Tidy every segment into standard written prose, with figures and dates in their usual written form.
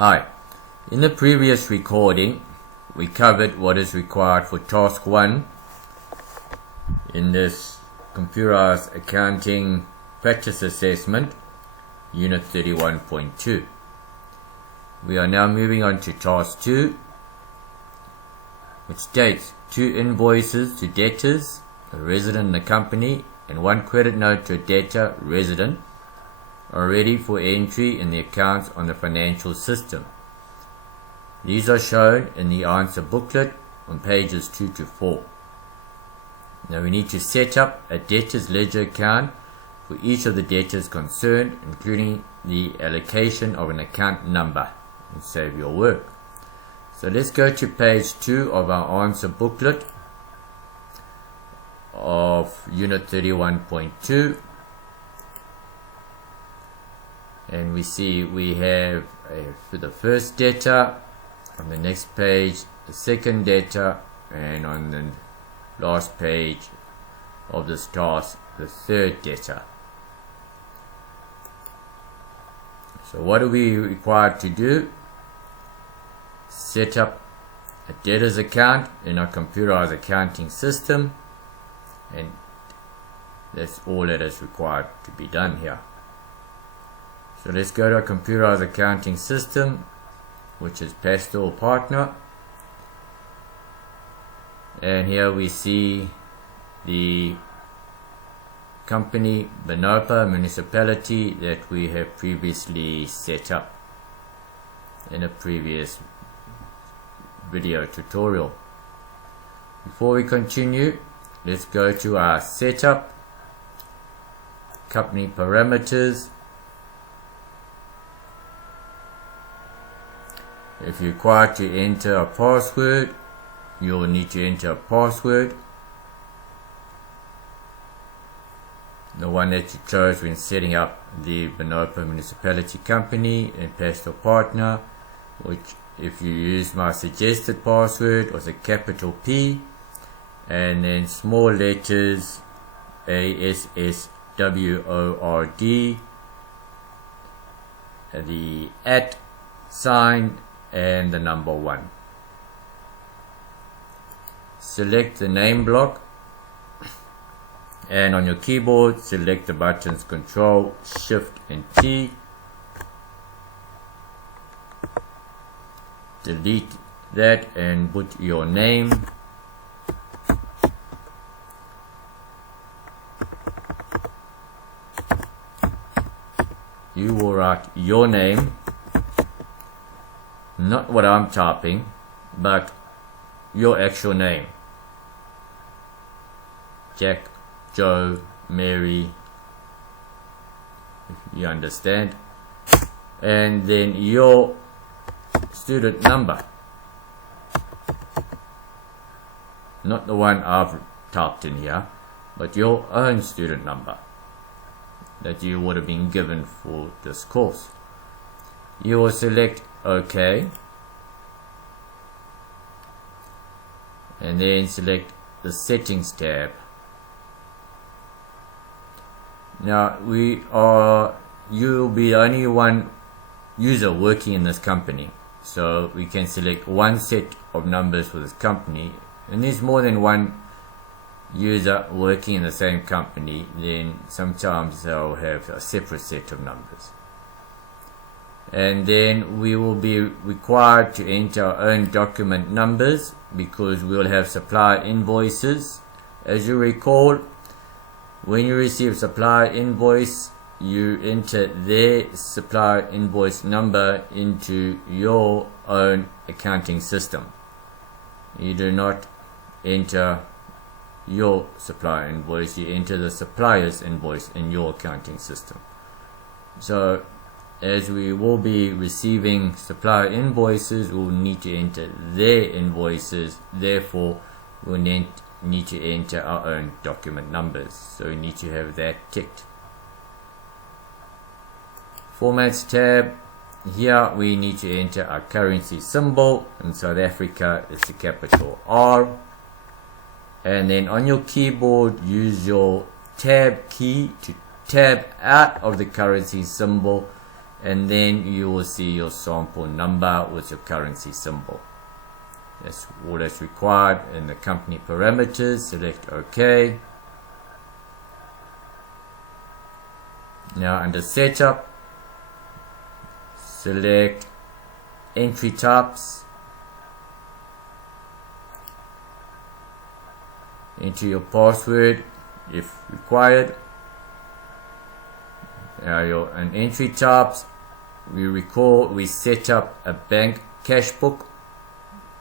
Hi, in the previous recording we covered what is required for task 1 in this computerized accounting practice assessment, unit 31.2. We are now moving on to task 2, which states 2 invoices to debtors, a resident in the company, and 1 credit note to a debtor resident are ready for entry in the accounts on the financial system. These are shown in the answer booklet on pages 2 to 4. Now we need to set up a debtor's ledger account for each of the debtors concerned, including the allocation of an account number, and save your work. So let's go to page 2 of our answer booklet of unit 31.2, and we see we have for the first debtor, on the next page the second debtor, and on the last page of this task the third debtor. So what are we required to do? Set up a debtor's account in our computerized accounting system, and that's all that is required to be done here. So let's go to our computerized accounting system, which is Pastoral Partner, and here we see the company Benopa municipality that we have previously set up in a previous video tutorial. Before we continue, let's go to our setup, company parameters. If you're required to enter a password, you'll need to enter a password, the one that you chose when setting up the Benopa municipality company and Pastoral Partner, which if you use my suggested password was a capital P and then small letters ASSWORD, the @ sign, and the number 1. Select the name block, and on your keyboard select the buttons Control, Shift and T. Delete that and put your name. You will write your name, not what I'm typing, but your actual name. Jack, Joe, Mary, if you understand. And then your student number, not the one I've typed in here, but your own student number that you would have been given for this course. You will select OK, and then select the settings tab. Now you'll be the only one user working in this company, so we can select one set of numbers for this company, and there's more than one user working in the same company, then sometimes they'll have a separate set of numbers. And then we will be required to enter our own document numbers because we'll have supplier invoices. As you recall, when you receive supplier invoice, you enter their supplier invoice number into your own accounting system. You do not enter your supplier invoice, you enter the supplier's invoice in your accounting system. So as we will be receiving supplier invoices, we'll need to enter their invoices, therefore we'll need to enter our own document numbers, so we need to have that ticked. Formats tab, here we need to enter our currency symbol. In South Africa it's a capital R, and then on your keyboard use your tab key to tab out of the currency symbol and then you will see your sample number with your currency symbol. That's all that's required. In the company parameters, select OK. Now under setup, select entry types, enter your password if required. Now an entry types, we set up a bank cash book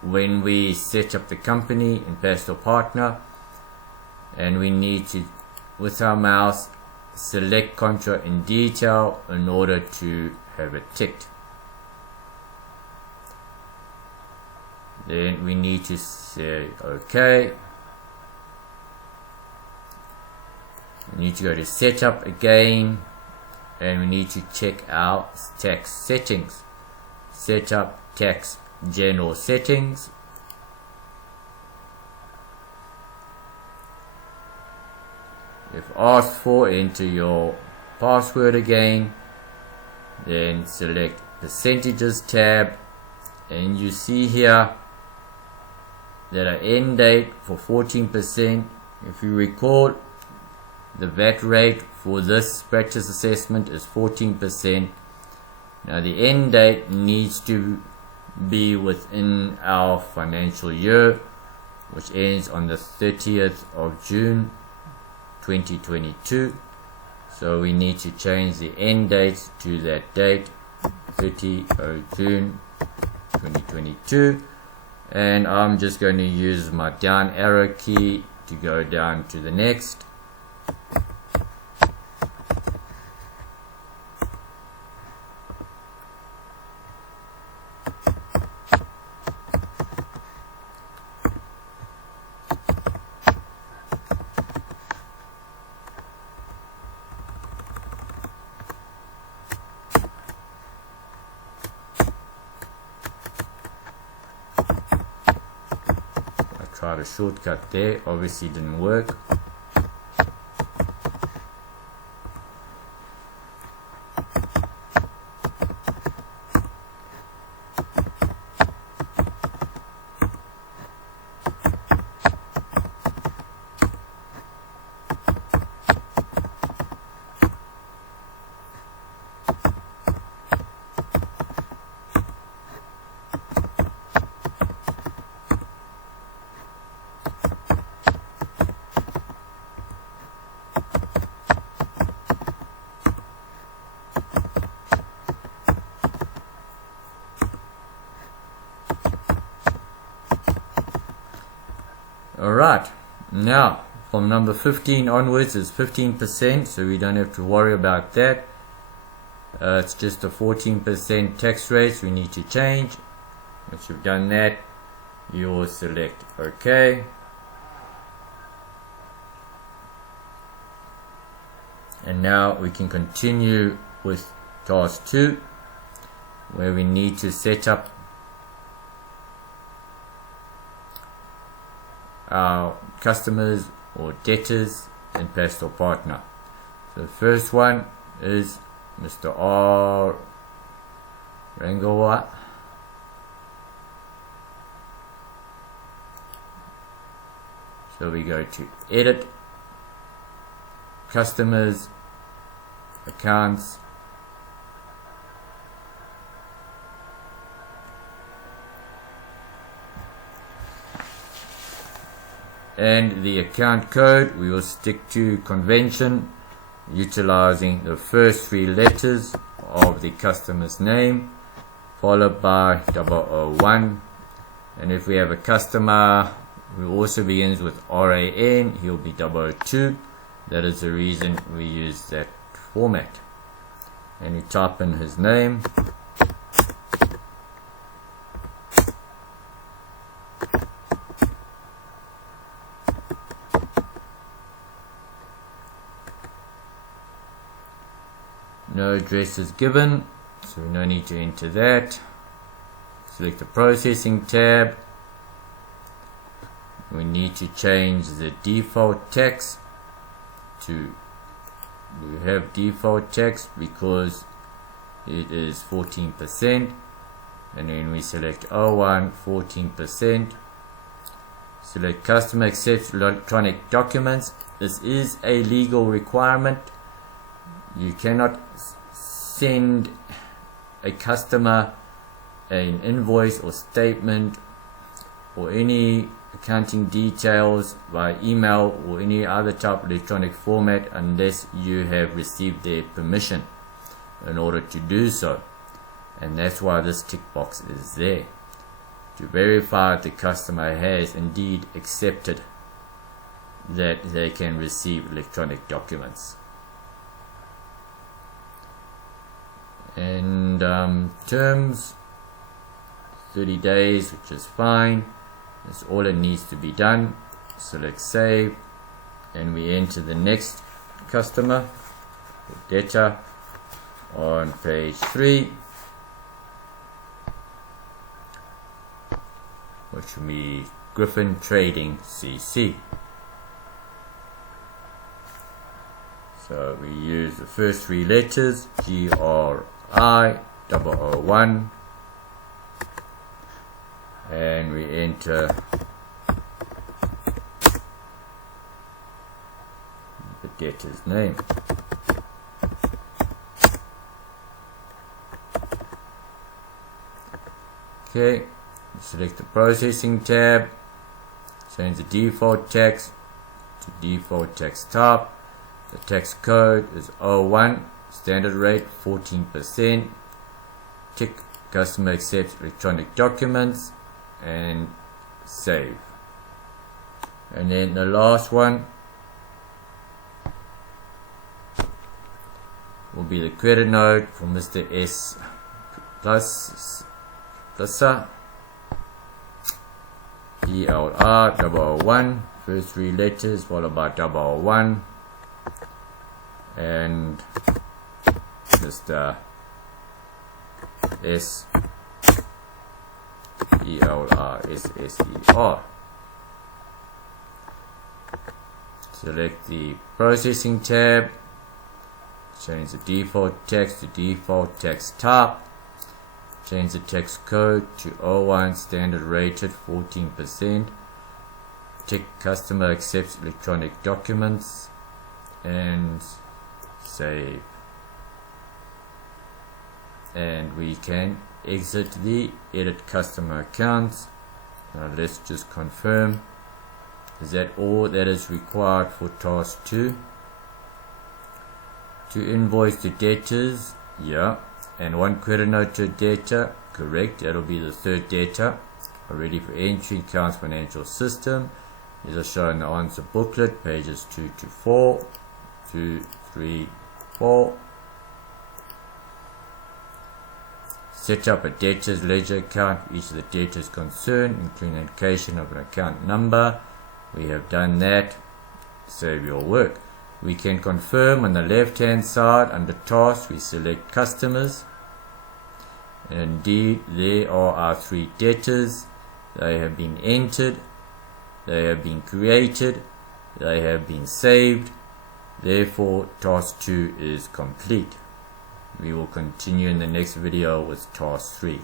when we set up the company in Pastel Partner, and we need to, with our mouse, select contra in detail in order to have it ticked. Then we need to say OK. We need to go to setup again, and we need to check our tax settings. Setup tax general settings. If asked for, enter your password again, then select percentages tab, and you see here that our end date for 14%. If you recall, the VAT rate for this practice assessment is 14%. Now the end date needs to be within our financial year, which ends on the 30th of June 2022. So we need to change the end date to that date, 30th of June 2022. And I'm just going to use my down arrow key to go down to the next. Tried a shortcut there, obviously didn't work. Alright, now from number 15 onwards is 15%, so we don't have to worry about that. It's just a 14% tax rate we need to change. Once you've done that, you will select OK. And now we can continue with task 2, where we need to set up our customers or debtors in Pastel Partner. So the first one is Mr. R. Rangowa. So we go to edit, customers, accounts, and the account code, we will stick to convention, utilizing the first 3 letters of the customer's name, followed by 001. And if we have a customer who also begins with RAN, he'll be 002. That is the reason we use that format. And you type in his name. No address is given, so no need to enter that. Select the processing tab. We need to change the default tax to, we have default tax because it is 14%, and then we select 01 14%. Select customer accepts electronic documents. This is a legal requirement. You cannot send a customer an invoice or statement or any accounting details by email or any other type of electronic format unless you have received their permission in order to do so. And that's why this tick box is there, to verify the customer has indeed accepted that they can receive electronic documents. And terms, 30 days, which is fine. That's all it needs to be done. Select save, and we enter the next customer, the debtor, on page 3, which will be Griffin Trading CC. So we use the first 3 letters, GRI001, and we enter the debtor's name. Okay, select the processing tab, change the default text to default text type. The text code is 01, standard rate 14%. Tick customer accepts electronic documents and save. And then the last one will be the credit note for Mr. S Plusa, ELR001, first 3 letters followed by 001, and Mr. S ELRSSER. Select the processing tab, change the default text to default text type, change the text code to 01, standard rated 14%, tick customer accepts electronic documents and save. And we can exit the edit customer accounts. Now let's just confirm, is that all that is required for task 2? To invoice the debtors, yeah, and 1 credit note to debtor, correct, that'll be the 3rd debtor, ready for entry, accounts financial system. These are shown in the answer booklet, pages 2 to 4, 2, 3, 4. Set up a debtors ledger account for each of the debtors concerned, including indication of an account number. We have done that. Save your work. We can confirm on the left hand side under tasks we select customers, and indeed there are our 3 debtors. They have been entered, they have been created, they have been saved. Therefore task 2 is complete. We will continue in the next video with task 3.